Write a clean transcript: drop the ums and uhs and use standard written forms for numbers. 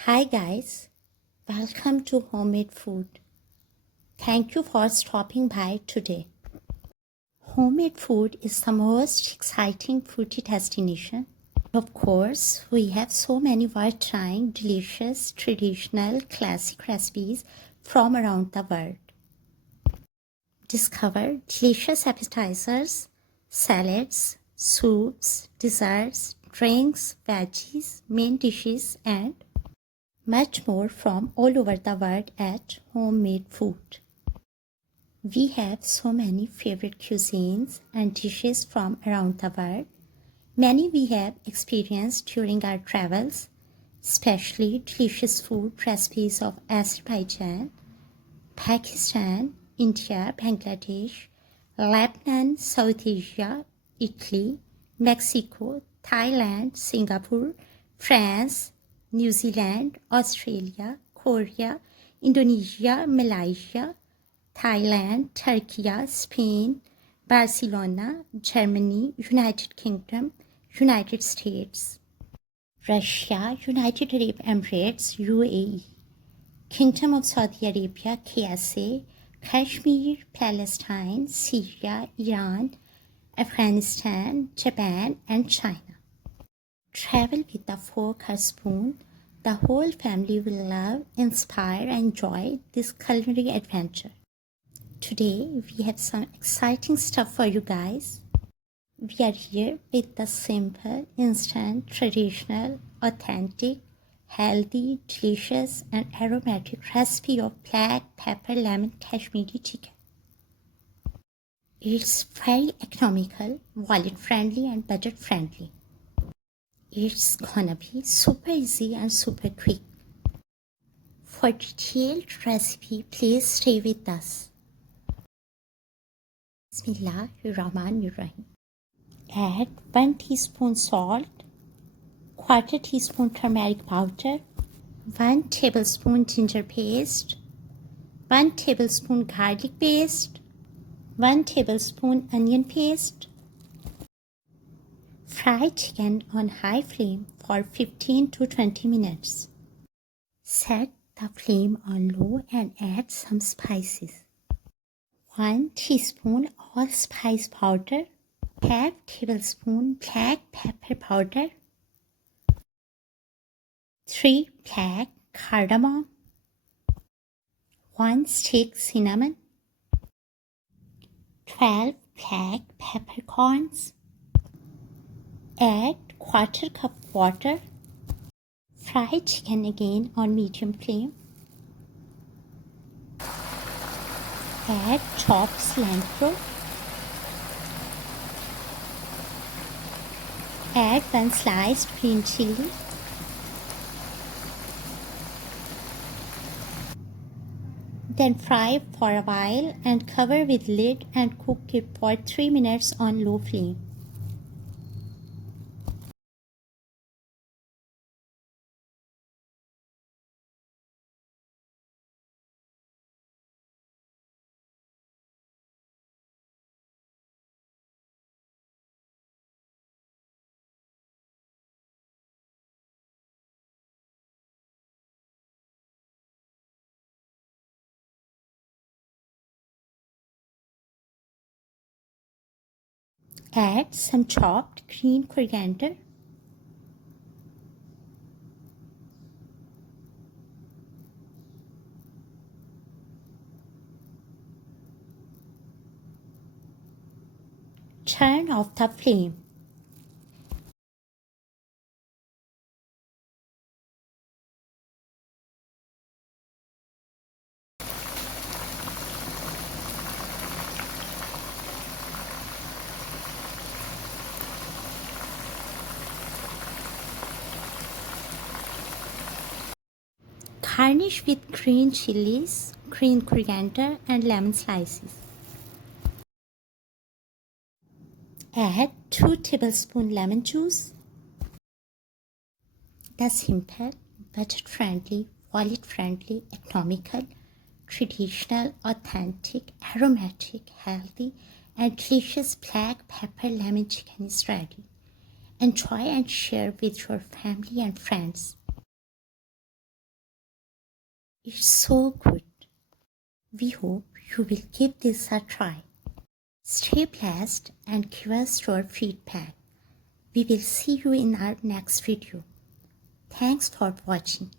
Hi guys, welcome to Homemade Food. Thank you for stopping by today. Homemade food is the most exciting foodie destination. Of course, we have so many worth trying delicious, traditional, classic recipes from around the world. Discover delicious appetizers, salads, soups, desserts, drinks, veggies, main dishes, and much more from all over the world at Homemade Food. We have so many favorite cuisines and dishes from around the world. Many we have experienced during our travels, especially delicious food recipes of Azerbaijan, Pakistan, India, Bangladesh, Lebanon, South Asia, Italy, Mexico, Thailand, Singapore, France, New Zealand, Australia, Korea, Indonesia, Malaysia, Thailand, Turkiya, Spain, Barcelona, Germany, United Kingdom, United States, Russia, United Arab Emirates, UAE, Kingdom of Saudi Arabia, KSA, Kashmir, Palestine, Syria, Iran, Afghanistan, Japan, and China. Travel with a fork or spoon. The whole family will love, inspire, and enjoy this culinary adventure. Today, we have some exciting stuff for you guys. We are here with the simple, instant, traditional, authentic, healthy, delicious, and aromatic recipe of black pepper lemon Kashmiri chicken. It's very economical, wallet friendly, and budget friendly. It's gonna be super easy and super quick. For detailed recipe, please stay with us. Bismillahirrahmanirrahim. Add 1 teaspoon salt, quarter teaspoon turmeric powder, 1 tablespoon ginger paste, 1 tablespoon garlic paste, 1 tablespoon onion paste. Fry chicken on high flame for 15 to 20 minutes. Set the flame on low and add some spices. 1 teaspoon allspice powder, half tablespoon black pepper powder, 3 black cardamom, 1 stick cinnamon, 12 black peppercorns. Add quarter cup water. Fry chicken again on medium flame. Add chopped cilantro. Add 1 sliced green chili. Then fry for a while and cover with lid and cook it for 3 minutes on low flame. Add some chopped green coriander. Turn off the flame. Garnish with green chilies, green coriander, and lemon slices. Add 2 tablespoons lemon juice. The simple, budget-friendly, wallet-friendly, economical, traditional, authentic, aromatic, healthy, and delicious black pepper lemon chicken is ready. Enjoy and share with your family and friends. It's so good. We hope you will give this a try. Stay blessed and give us your feedback. We will see you in our next video. Thanks for watching.